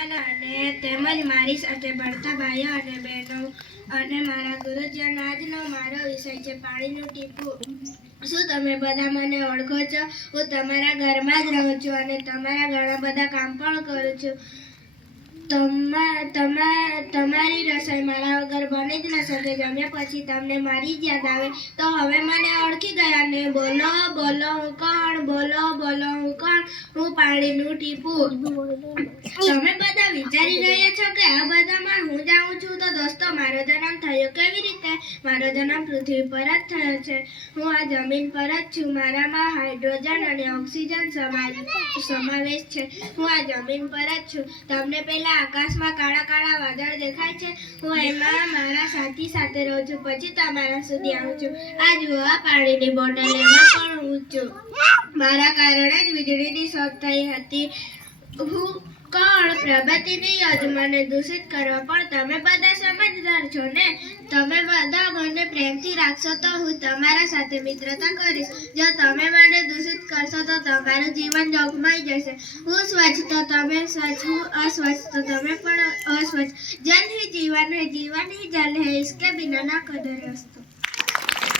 તમારા અને તેમજ મારી સાથે ભણતા ભાઈઓ અને બહેનો અને મારા ગુરુજન, આજનો મારો વિષય છે પાણીનું ટીપું. શું તમે બધા મને ઓળખો છો? હું તમારા ઘરમાં જ રહું છું અને તમારા ઘણા બધા કામ પણ કરું છું. તમારી રસોઈ મારા વગર બની જ ન શકે. જમ્યા પછી તમને મારી જ યાદ આવે તો હવે મને ઓળખી ગયા ને? બોલો બોલો હું કોણ? બોલો બોલો હું કોણ? હું પાણીનું ટીપું. તમે બધા વિચારી રહ્યા છો કે આ બધામાં હું જાઉં છું. તો દોસ્તો, મારો જન્મ થયો કેવી રીતે? મારો જન્મ પૃથ્વી પર જ થયો છે. હું આ જમીન પર જ છું. મારામાં હાઇડ્રોજન અને ઓક્સિજન સમાવેશ છે. હું આ જમીન પર જ છું. તમને પેલા આકાશમાં કાળા કાળા વાદળ દેખાય છે? હું એમાં મારા સાથી સાથે રહું છું. પછી તમારા સુધી આવું છું. આ જુઓ, આ પાણીની બોટલ, એમાં પણ હું છું. મારા કારણે જ વીજળીની શોધ થઈ હતી. હું કોણ? પ્રગતિની યોજનાને દૂષિત કરવા. પણ તમે બધા સમજદાર છો ને? તમે બધા મને પ્રેમથી રાખશો તો હું તમારા સાથે મિત્રતા કરીશ. જો તમે મને દૂષિત કરશો તો તમારું જીવન જોખમાઈ જશે. હું સ્વચ્છ તો તમે સ્વચ્છ, હું અસ્વચ્છ તો તમે પણ અસ્વચ્છ. જલ હી જીવન હૈ, જીવન હી જલ હૈ, इसके बिना ना कदर वस्तु.